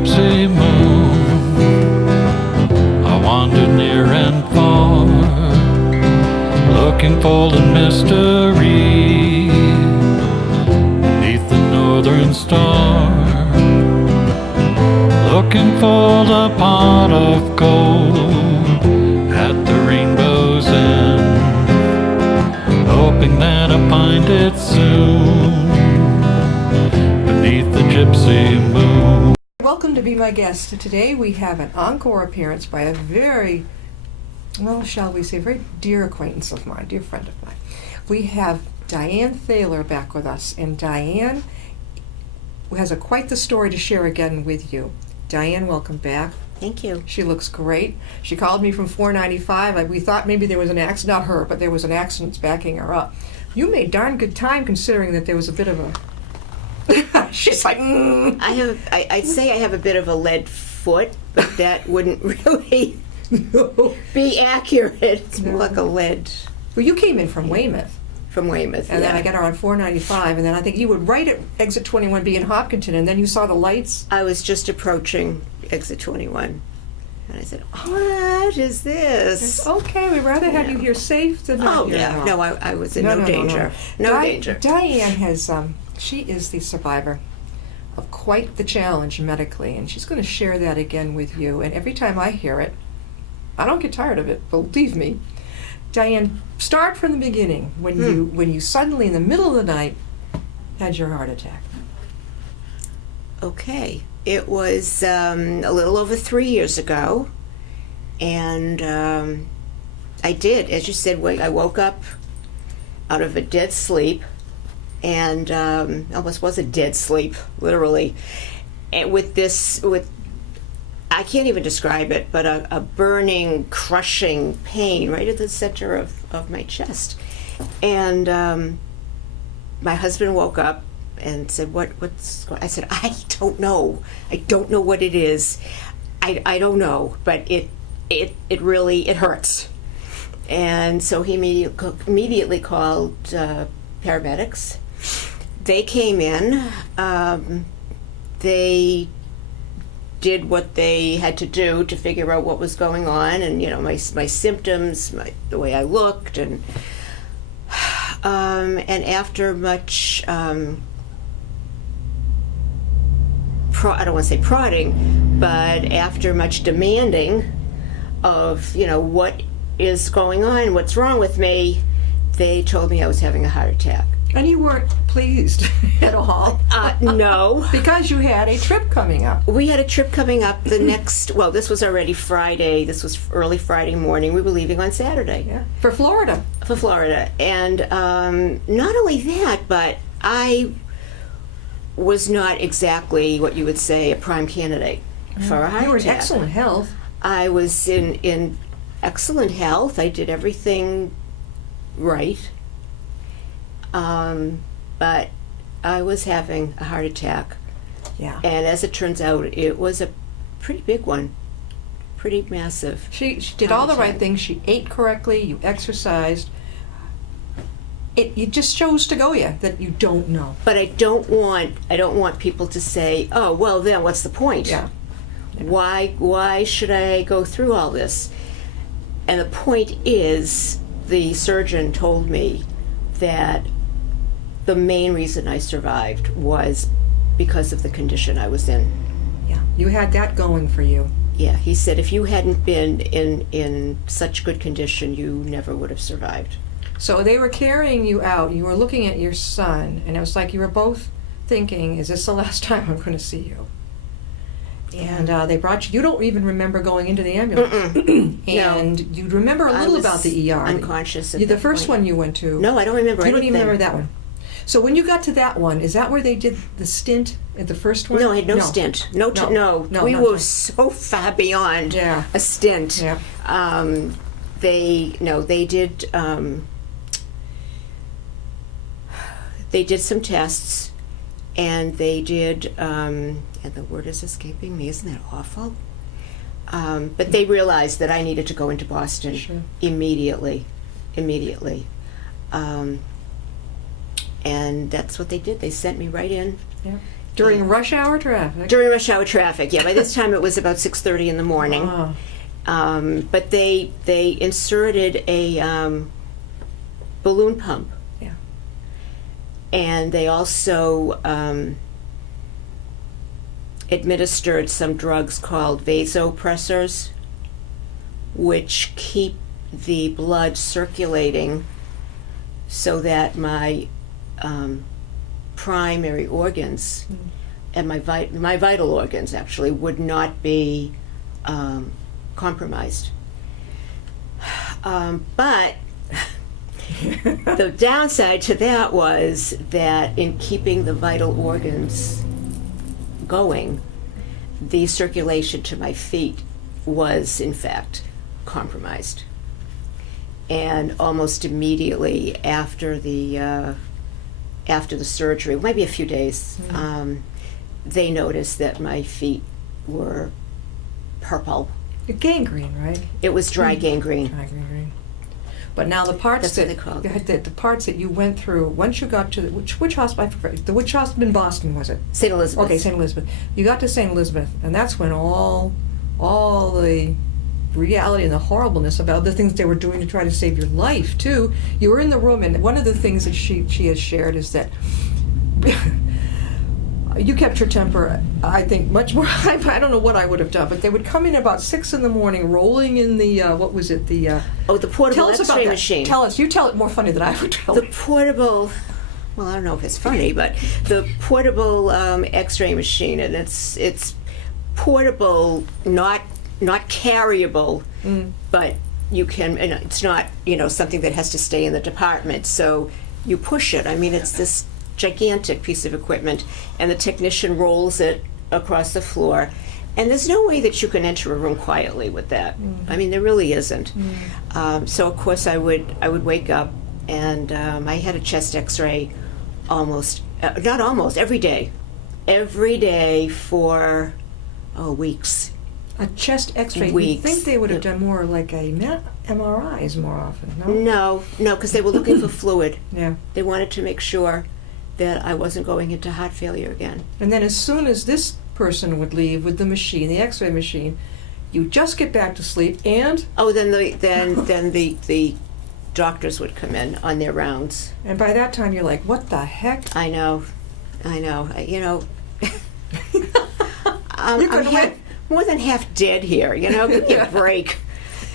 gypsy moon, I wandered near and far, looking for the mystery beneath the northern star, looking for the pot of gold at the rainbow's end, hoping that I find it soon beneath the gypsy moon. Welcome to Be My Guest. Today we have an encore appearance by a very, well, shall we say, very dear acquaintance of mine, dear friend of mine. We have Diane Thaler back with us, and Diane has quite the story to share again with you. Diane, welcome back. Thank you. She looks great. She called me from 495. We thought maybe there was an accident, not her, but there was an accident backing her up. You made darn good time considering that there was a bit of a... She's like, I'd say I have a bit of a lead foot, but that wouldn't really be accurate. It's more like a lead. Well, you came in from Weymouth. From Weymouth, And then I got her on 495, and then I think you were right at exit 21B in Hopkinton, and then you saw the lights. I was just approaching exit 21, and I said, "What is this?" Okay, we'd rather have you here safe than not here at all. No, I was in no danger. No danger. Diane has, she is the survivor of quite the challenge medically, and she's going to share that again with you. And every time I hear it, I don't get tired of it, believe me. Diane, start from the beginning, when you suddenly, in the middle of the night, had your heart attack. Okay. It was a little over 3 years ago, and I did, as you said, I woke up out of a dead sleep, and almost was a dead sleep, literally, and with I can't even describe it, but a burning, crushing pain right at the center of my chest. And my husband woke up and said, what's going on? I said, I don't know. I don't know what it is. I don't know, but it really hurts. And so he immediately called paramedics. They came in. They did what they had to do to figure out what was going on, and my symptoms, the way I looked, and after much I don't want to say prodding, but after much demanding of what is going on, what's wrong with me, they told me I was having a heart attack. And you weren't pleased at all. No. Because you had a trip coming up. We had a trip coming up the next, well, this was already Friday. This was early Friday morning. We were leaving on Saturday. Yeah. For Florida. For Florida. And not only that, but I was not exactly what you would say a prime candidate for a heart attack. You were in excellent health. I was in excellent health. I did everything right. But I was having a heart attack. Yeah. And as it turns out, it was a pretty big one. Pretty massive. She did all the right things. She ate correctly. You exercised. You just chose to go that you don't know. But I don't want people to say, "Oh, well, then what's the point?" Yeah. Why should I go through all this? And the point is, the surgeon told me that the main reason I survived was because of the condition I was in. Yeah. You had that going for you. Yeah, he said if you hadn't been in such good condition, you never would have survived. So they were carrying you out. You were looking at your son, and it was like you were both thinking, is this the last time I'm going to see you? And they brought you. You don't even remember going into the ambulance. And you remember a little about the ER. Unconscious at The that first point. one you went to. No, I don't remember You don't anything. even remember that one. So when you got to that one, is that where they did the stint at the first one? No, I had no stint. No. We were so far beyond a stint. Yeah. They did. They did some tests, and they did. And the word is escaping me. Isn't that awful? But they realized that I needed to go into Boston immediately. And that's what they did. They sent me right in. Yeah. During rush hour traffic? During rush hour traffic, yeah. By this time it was about 6:30 in the morning. Oh. But they inserted a balloon pump. Yeah. And they also administered some drugs called vasopressors, which keep the blood circulating so that my primary organs and my vital organs actually would not be compromised. But the downside to that was that in keeping the vital organs going, the circulation to my feet was in fact compromised. And almost immediately after the surgery, maybe a few days, they noticed that my feet were purple. Gangrene, right? It was dry gangrene. Dry gangrene. But now the parts That's what they call it. the parts that you went through once you got to which hospital? I forget. Which hospital in Boston was it? St. Elizabeth. Okay, St. Elizabeth. You got to St. Elizabeth, and that's when all the reality and the horribleness of other things they were doing to try to save your life too. You were in the room, and one of the things that she has shared is that you kept your temper, I think, much more. I don't know what I would have done, but they would come in about 6 in the morning, rolling in the what was it? The the portable tell us about X-ray that. machine. Tell us. You tell it more funny than I would tell The it. portable, well, I don't know if it's funny, but the portable X-ray machine, and it's portable, not carryable, but you can, and it's not, something that has to stay in the department. So you push it. I mean, it's this gigantic piece of equipment, and the technician rolls it across the floor. And there's no way that you can enter a room quietly with that. I mean, there really isn't. So of course I would wake up, and I had a chest X-ray every day for weeks. A chest X-ray. Weeks. You'd think they would have done more like MRIs more often. No. No, because they were looking for fluid. Yeah. They wanted to make sure that I wasn't going into heart failure again. And then as soon as this person would leave with the machine, the X-ray machine, you just get back to sleep, and Then the doctors would come in on their rounds. by that time you're like, what the heck? I know. You could wait. More than half dead here. Give me a break.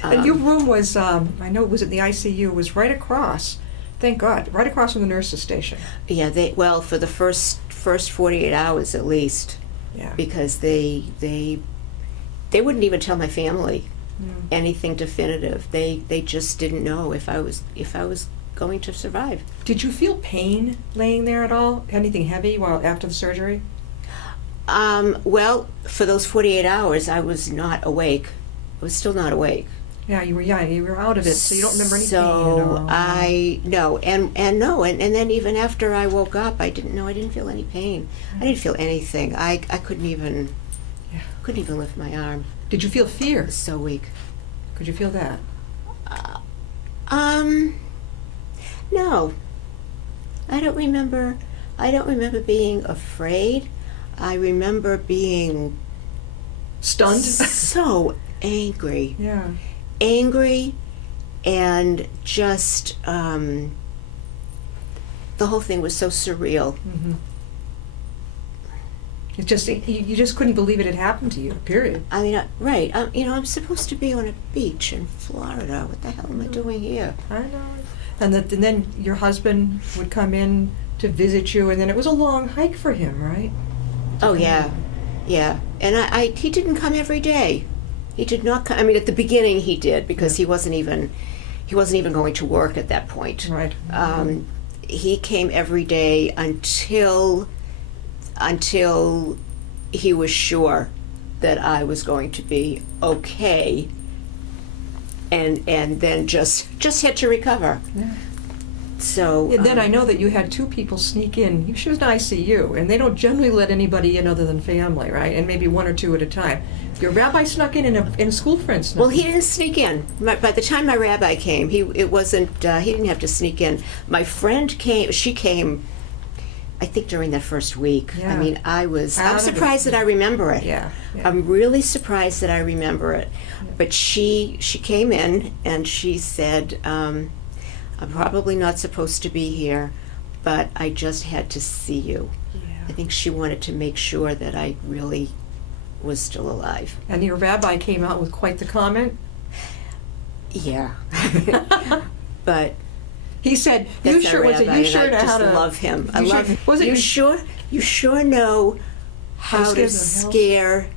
And your room was, I know it was in the ICU, it was right across, thank God, right across from the nurse's station. Yeah, for the first 48 hours at least, Yeah. because they wouldn't even tell my family anything definitive. They just didn't know if I was going to survive. Did you feel pain laying there at all? Anything heavy after the surgery? Well, for those 48 hours, I was not awake. I was still not awake. Yeah, you were out of it, so you don't remember any pain at So all. and then even after I woke up, I didn't feel any pain. I didn't feel anything. I couldn't even lift my arm. Did you feel I fear? was so weak. Could you feel that? No. I don't remember being afraid. I remember being Stunned? so angry. Yeah. Angry, and just the whole thing was so surreal. Mm-hmm. It just you just couldn't believe it had happened to you. Period. I mean, right? I'm supposed to be on a beach in Florida. What the hell am I doing here? I know. And then your husband would come in to visit you, and then it was a long hike for him, right? Oh yeah. And he didn't come every day. He did not come. I mean, at the beginning he did, because he wasn't even going to work at that point. Right. He came every day until he was sure that I was going to be okay, and then just had to recover. Yeah. So And then I know that you had 2 people sneak in. She was in ICU, and they don't generally let anybody in other than family, right? And maybe 1 or 2 at a time. Your rabbi snuck in a school friend snuck Well, he didn't sneak in. By the time my rabbi came, he didn't have to sneak in. My friend came. She came I think during that first week. Yeah. I mean, I'm Out of surprised it. that I remember it. Yeah. I'm really surprised that I remember it. But she came in and she said, I'm probably not supposed to be here, but I just had to see you. I think she wanted to make sure that I really was still alive. And your rabbi came out with quite the comment. Yeah. But He said, that's "You sure our was it? rabbi, You and sure I know how just to love him. I you sure- love. was it you you- sure? You sure know how to scare.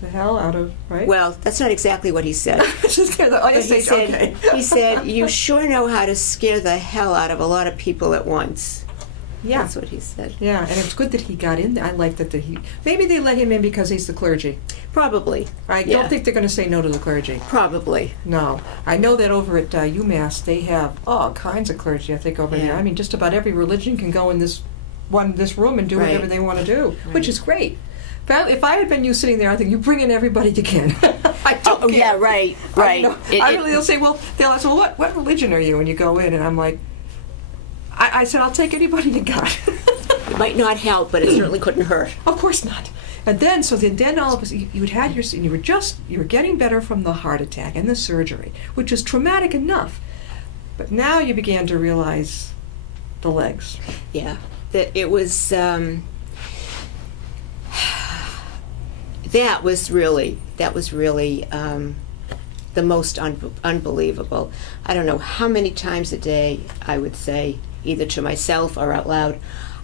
the hell out of right?" Well, that's not exactly what he said. Just scare the. Oh, But he said, okay. he said, you sure know how to scare the hell out of a lot of people at once. Yeah. That's what he said. Yeah, and it's good that he got in there. I like that he. Maybe they let him in because he's the clergy. Probably. I Yeah. don't think they're going to say no to the clergy. Probably. No, I know that over at UMass they have all kinds of clergy. I think over Yeah. there. I mean, just about every religion can go in this room and do Right. whatever they want to do, which Right. is great. If I had been you sitting there, I think you bring in everybody you can. I don't Oh, care. yeah, right, right. They'll say, they'll ask, well, what religion are you? And you go in, and I'm like, I said, I'll take anybody you got. It might not help, but it certainly couldn't hurt. Of course not. And then, then all of a sudden, you were getting better from the heart attack and the surgery, which was traumatic enough. But now you began to realize the legs. Yeah. That it was, that was really the most unbelievable. I don't know how many times a day I would say, either to myself or out loud,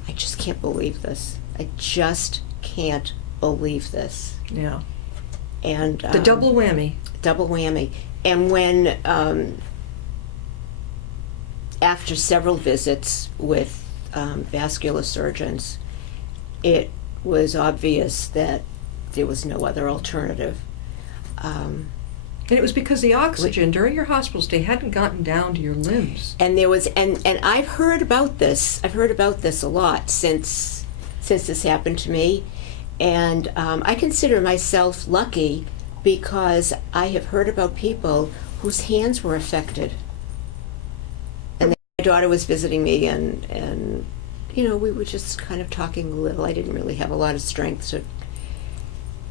I just can't believe this. I just can't believe this. Yeah. And The double whammy. double whammy. And when, after several visits with vascular surgeons, it was obvious that there was no other alternative. And it was because the oxygen during your hospital stay hadn't gotten down to your limbs. And there was, and I've heard about this. I've heard about this a lot since this happened to me, and I consider myself lucky because I have heard about people whose hands were affected. And my daughter was visiting me, and we were just kind of talking a little. I didn't really have a lot of strength to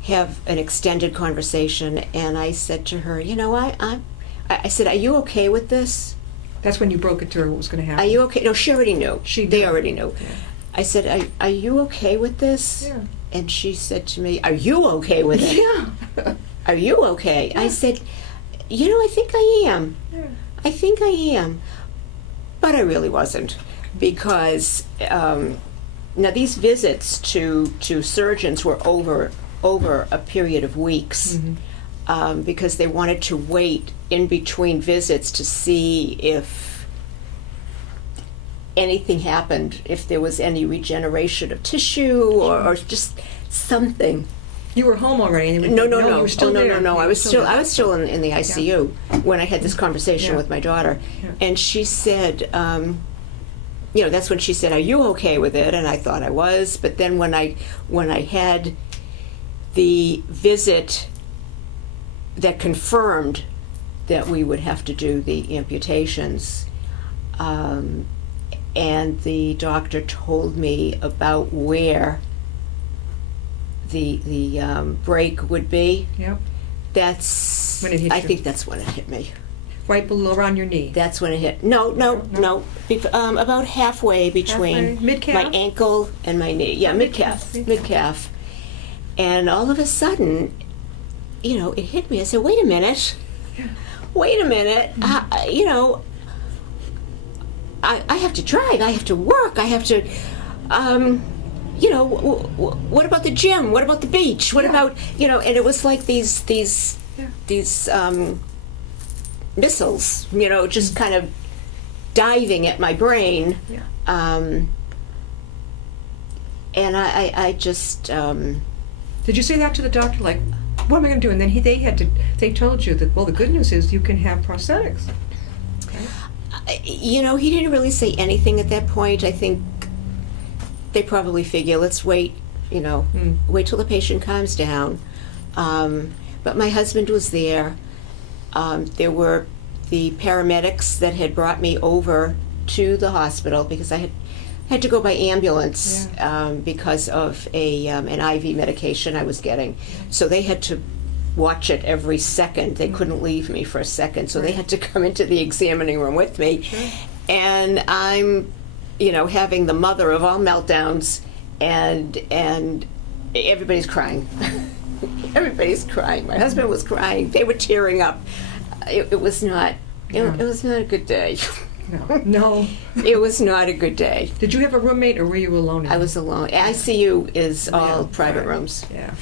have an extended conversation, and I said to her, I said, are you okay with this? That's when you broke it to her what was going to happen. Are you okay? No, she already knew. They knew. already knew. Yeah. I said, are you okay with this? Yeah. And she said to me, are you okay with it? Yeah. Are you okay? I said, I think I am. Yeah. I think I am. But I really wasn't, because now these visits to surgeons were over a period of weeks, because they wanted to wait in between visits to see if anything happened, if there was any regeneration of tissue or just something. You were home already. And No. You were still there. No. You I were was still there. in the ICU when I had this conversation Yeah. with my daughter, Yeah. and she said, that's when she said, "Are you okay with it?" And I thought I was, but then when I had the visit that confirmed that we would have to do the amputations, and the doctor told me about where the break would be. Yep. That's When it hit I you. think that's when it hit me. Right below around your knee. That's when it hit. No. About halfway between Halfway? Mid-calf? my ankle and my knee. Yeah, mid-calf. Mid-calf. And all of a sudden, it hit me. I said, wait a minute. Wait a minute. I have to drive. I have to work. I have to, what about the gym? What about the beach? What about, and it was like these missiles, just kind of diving at my brain. Yeah. And I just, Did you say that to the doctor? Like, what am I going to do? And then they told you that, well, the good news is you can have prosthetics. he didn't really say anything at that point. I think they probably figure, let's wait, wait till the patient calms down. But my husband was there. There were the paramedics that had brought me over to the hospital because I had to go by ambulance Yeah. because of an IV medication I was getting. So they had to watch it every second. They couldn't leave me for a second. So they had to come into the examining room with me. Sure. And I'm, having the mother of all meltdowns, and everybody's crying. Everybody's crying. My husband was crying. They were tearing up. It was not. It was not a good day. No. It was not a good day. Did you have a roommate, or were you alone? I was alone. ICU is all Yeah, private right. rooms. Yeah.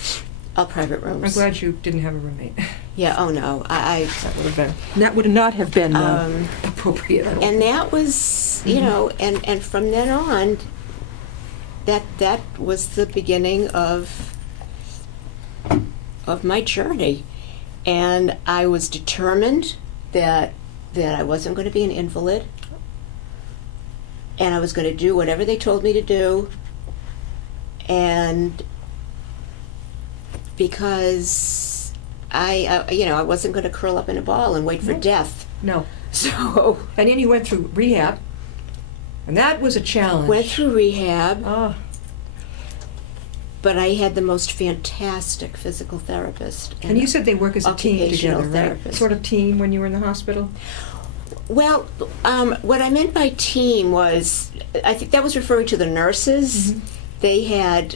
All private I'm rooms. glad you didn't have a roommate. Yeah. Oh no. That would have been. That would not have been appropriate. I don't And think. that was, and from then on, that was the beginning of my journey, and I was determined that I wasn't going to be an invalid, and I was going to do whatever they told me to do, and because I wasn't going to curl up in a ball and wait for No. death. No. So And then you went through rehab, and that was a challenge. went through rehab, Oh, but I had the most fantastic physical therapist. and you said they work as a team occupational together, right? therapist. Sort of team when you were in the hospital? Well, what I meant by team was, I think that was referring to the nurses. Mhm. They had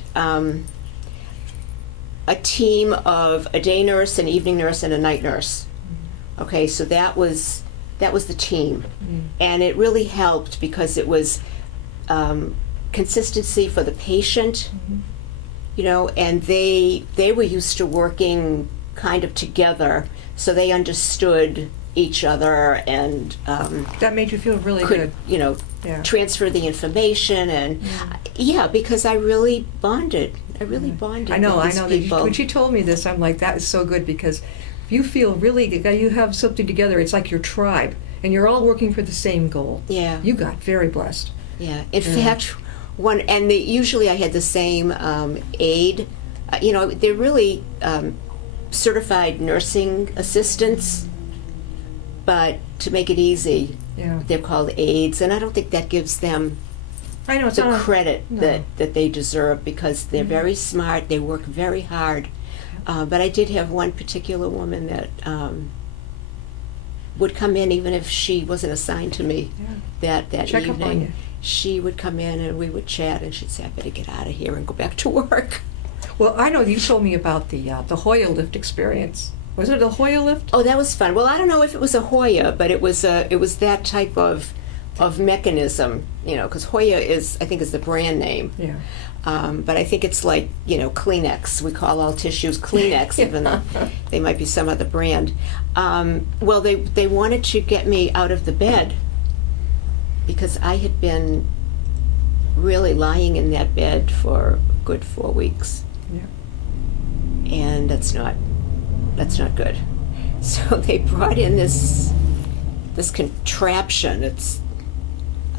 a team of a day nurse, an evening nurse, and a night nurse. Okay, so that was the team, and it really helped because it was consistency for the patient, and they were used to working kind of together, so they understood each other and That made you feel really could good. Yeah. transfer the information, and because I really bonded. I really bonded. I know. with these That people. when she told me this, I'm like, that is so good, because if you feel really good, you have something together, it's like your tribe, and you're all working for the same goal. Yeah. You got very blessed. Yeah. In fact, usually I had the same aide. They're really certified nursing assistants, but to make it easy, Yeah. they're called aides, and I don't think that gives them I know it's the not a- credit no. that they deserve, because they're very smart, they work very hard. But I did have one particular woman that would come in even if she wasn't assigned to me that Check up evening. on you. She would come in and we would chat, and she'd say, I better get out of here and go back to work. Well, I know you told me about the Hoya lift experience. Was it the Hoya lift? Oh, that was fun. Well, I don't know if it was a Hoya, but it was that type of mechanism, because Hoya I think is the brand name. Yeah. But I think it's like, Kleenex. We call all tissues Kleenex, even though they might be some other brand. Well, they wanted to get me out of the bed because I had been really lying in that bed for a good 4 weeks. Yeah. And that's not good. So they brought in this contraption. It's,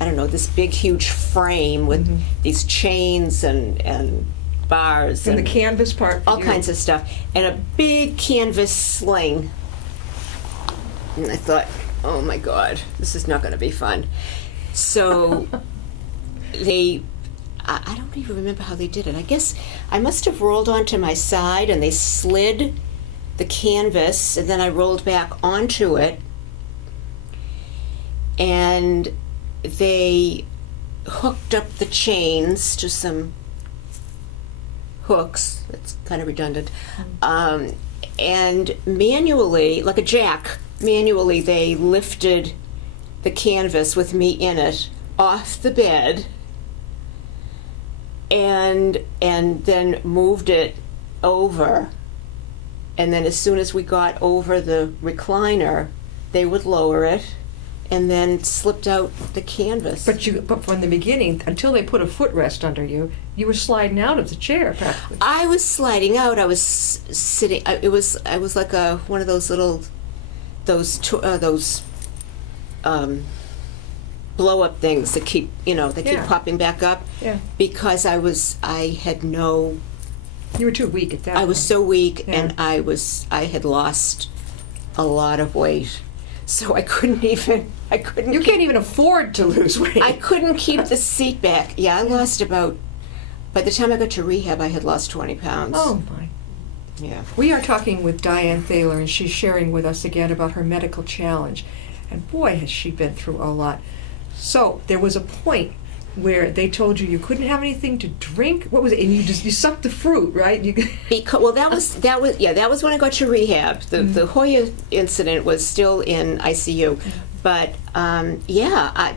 I don't know, this big huge frame with these chains and bars And the canvas part. all kinds of stuff, and a big canvas sling. And I thought, oh my God, this is not going to be fun. So I don't even remember how they did it. I guess I must have rolled onto my side and they slid the canvas, and then I rolled back onto it, and they hooked up the chains to some hooks. It's kind of redundant. And manually, like a jack, manually they lifted the canvas with me in it off the bed, and then moved it over. And then as soon as we got over the recliner, they would lower it and then slipped out the canvas. But from the beginning, until they put a footrest under you, you were sliding out of the chair practically. I was sliding out. I was sitting. I was like one of those little blow up things that keep keep popping back up. Yeah. Because I had no. You were too weak at that I was point. so weak, Yeah. and I had lost a lot of weight. so I couldn't You keep, can't even afford to lose weight. I couldn't keep the seat back. Yeah, I lost about, by the time I got to rehab, I had lost 20 pounds. Oh, my. Yeah. We are talking with Diane Thaler, and she's sharing with us again about her medical challenge. And boy, has she been through a lot. So there was a point where they told you couldn't have anything to drink. What was it? And you sucked the fruit, right? Because that was when I got to rehab. The Hoya incident was still in ICU, but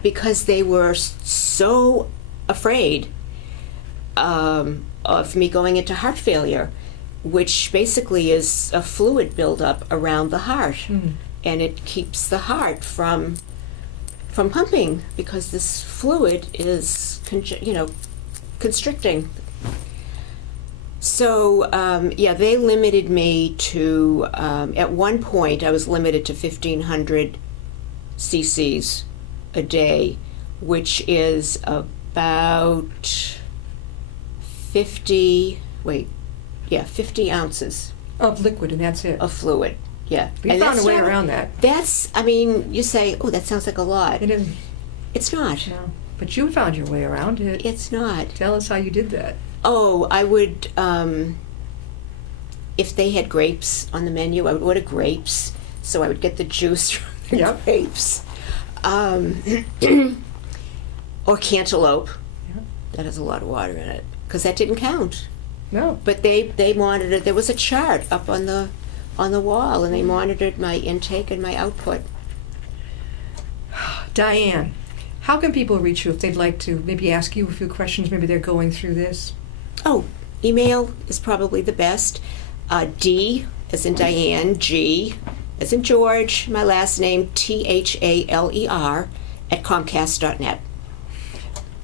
because they were so afraid of me going into heart failure, which basically is a fluid buildup around the heart, and it keeps the heart from pumping because this fluid is constricting. So they limited me to at one point I was limited to 1,500 cc's a day, which is about 50 ounces Of liquid, and that's it. of fluid. Yeah. We And found a that's way not- around that. you say, oh, that sounds like a lot. It isn't. It's not. No. But you found your way around it. It's not. Tell us how you did that. Oh, I would, if they had grapes on the menu, I would order grapes. So I would get the juice from the Yep. grapes. Or cantaloupe. Yeah. That has a lot of water in it. Because that didn't count. No. But they monitored, there was a chart up on the wall, and they monitored my intake and my output. Diane, how can people reach you if they'd like to maybe ask you a few questions? Maybe they're going through this. Oh, email is probably the best. D as in Diane, G as in George, my last name, Thaler @comcast.net.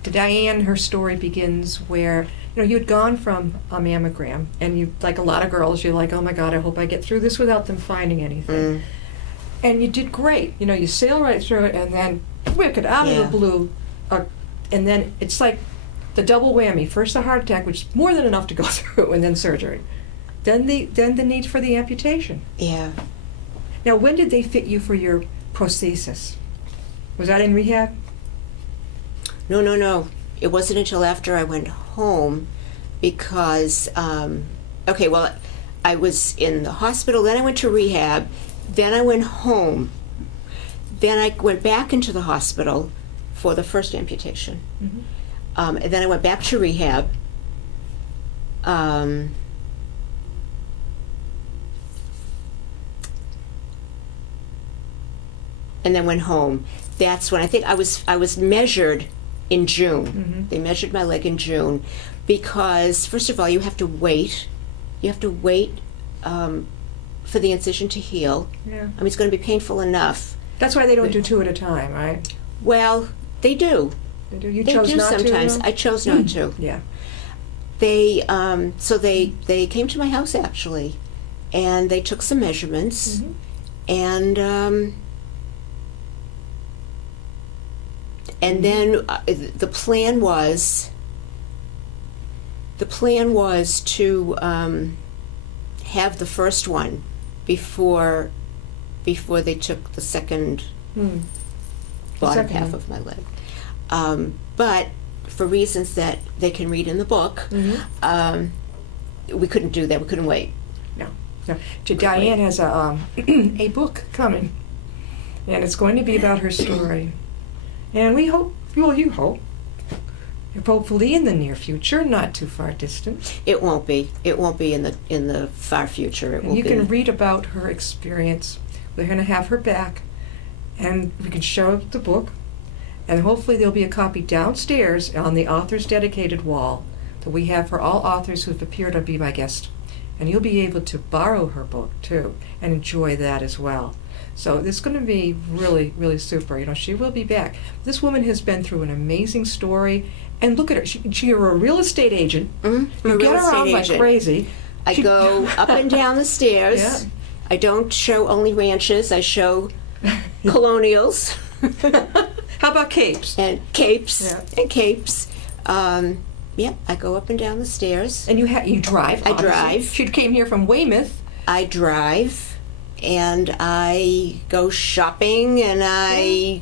Diane, her story begins where you had gone from a mammogram, and you, like a lot of girls, you're like, oh my God, I hope I get through this without them finding anything. And you did great. You sail right through it, and then wicked out of the blue, and then it's like the double whammy. First the heart attack, which is more than enough to go through, and then surgery. Then the need for the amputation. Yeah. Now, when did they fit you for your prosthesis? Was that in rehab? No. It wasn't until after I went home because, I was in the hospital, then I went to rehab, then I went home, then I went back into the hospital for the first amputation. And then I went back to rehab. And then went home. That's when I think I was measured in June. They measured my leg in June because, first of all, you have to wait. You have to wait for the incision to heal. Yeah. I mean, it's going to be painful enough. That's why they don't do two at a time, right? Well, they do. They do. You They chose do not sometimes. to. I chose not to. Yeah. They they came to my house actually, and they took some measurements, and then the plan was to have the first one before they took the second bottom second half one. of my leg. But for reasons that they can read in the book, we couldn't do that. We couldn't wait. No. Diane has a book coming, and it's going to be about her story. And we hope, well, you hope, hopefully in the near future, not too far distant. It won't be. It won't be in the far future. It will You be. can read about her experience. We're going to have her back, and we can show the book, and hopefully there'll be a copy downstairs on the author's dedicated wall that we have for all authors who've appeared on Be My Guest. And you'll be able to borrow her book, too, and enjoy that as well. So this is going to be really, really super. She will be back. This woman has been through an amazing story. And look at her. You're a real estate agent. I'm a You real get estate around like agent. crazy. I go up and down the stairs. Yeah. I don't show only ranches. I show colonials How about capes? and capes Yeah. and capes. I go up and down the stairs. And you drive. I obviously. drive. She came here from Weymouth. I drive, and I go shopping, and I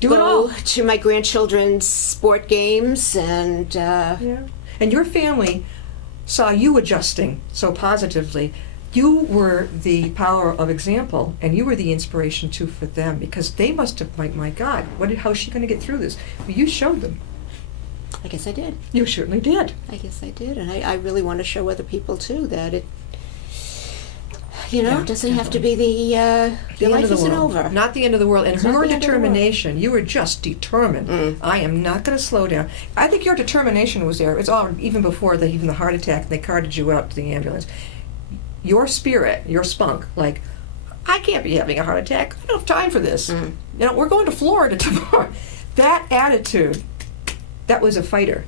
Do it all. go to my grandchildren's sport games, and Yeah. And your family saw you adjusting so positively. You were the power of example, and you were the inspiration too for them, because they must have, my God, how's she going to get through this? Well, you showed them. I guess I did. You certainly did. I guess I did, and I really want to show other people too that it, Yeah, doesn't have to be the life isn't over. Not the end of the world. And It's not her the end of the world. determination, you were just determined. I am not going to slow down. I think your determination was there. It's all even before even the heart attack. And they carted you out to the ambulance. Your spirit, your spunk, like, I can't be having a heart attack. I don't have time for this. We're going to Florida tomorrow. That attitude, that was a fighter.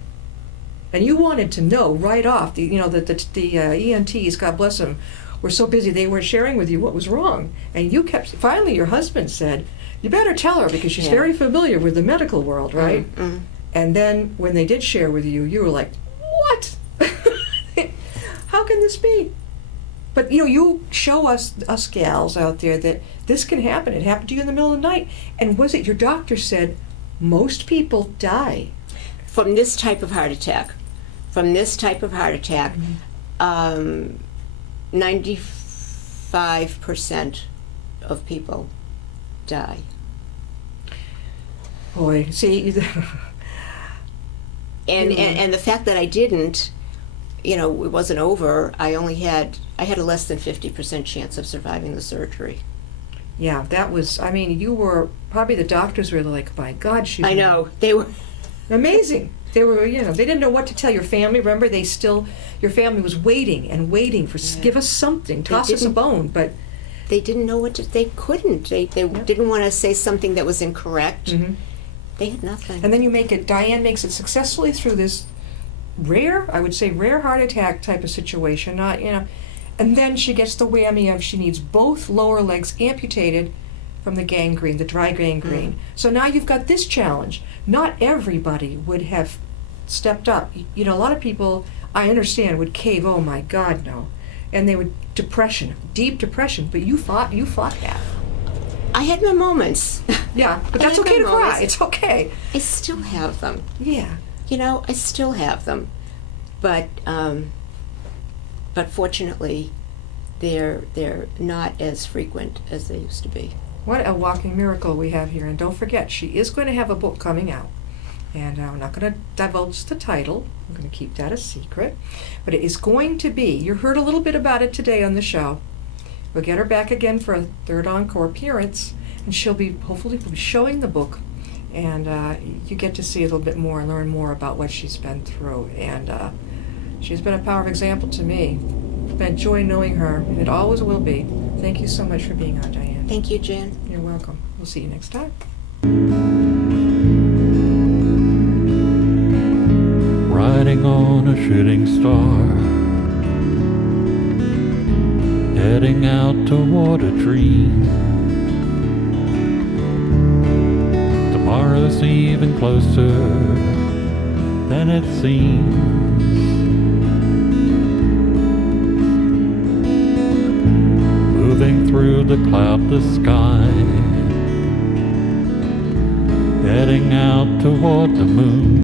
And you wanted to know right off. The ENTs, God bless them, were so busy they weren't sharing with you what was wrong. And you kept. Finally, your husband said, "You better tell her because she's very familiar with the medical world, right?" And then when they did share with you, you were like, "What? How can this be?" But you show us gals out there that this can happen. It happened to you in the middle of the night. And was it your doctor said most people die From this type of heart attack. 95% of people die. Boy, see, And the fact that I didn't, it wasn't over. I had a less than 50% chance of surviving the surgery. yeah, that was. I mean, you were probably the doctors were like, "My God, she's." I know they were. Amazing. They were, they didn't know what to tell your family. Remember, your family was waiting and waiting for, give us something, toss us a bone. But they didn't know what to. They couldn't. They didn't want to say something that was incorrect. They had nothing. And then Diane makes it successfully through this rare heart attack type of situation. Not, and then she gets the whammy of she needs both lower legs amputated from the gangrene, the dry gangrene. So now you've got this challenge. Not everybody would have stepped up. A lot of people, I understand, would cave, oh my God, no. And they would deep depression, but you fought that. I had my moments. Yeah, but that's okay to cry. It's okay. I still have them. Yeah. I still have them. But fortunately, they're not as frequent as they used to be. What a walking miracle we have here. And don't forget, she is going to have a book coming out. And I'm not going to divulge the title. I'm going to keep that a secret. But it is going to be, you heard a little bit about it today on the show. We'll get her back again for a third encore appearance. And she'll be, hopefully, showing the book. And you get to see a little bit more and learn more about what she's been through. And she's been a power of example to me. It's been a joy knowing her. And it always will be. Thank you so much for being on, Diane. Thank you, Jen. You're welcome. We'll see you next time. Riding on a shooting star, heading out toward a dream. Tomorrow's even closer than it seems. Moving through the cloudless sky, heading out toward the moon.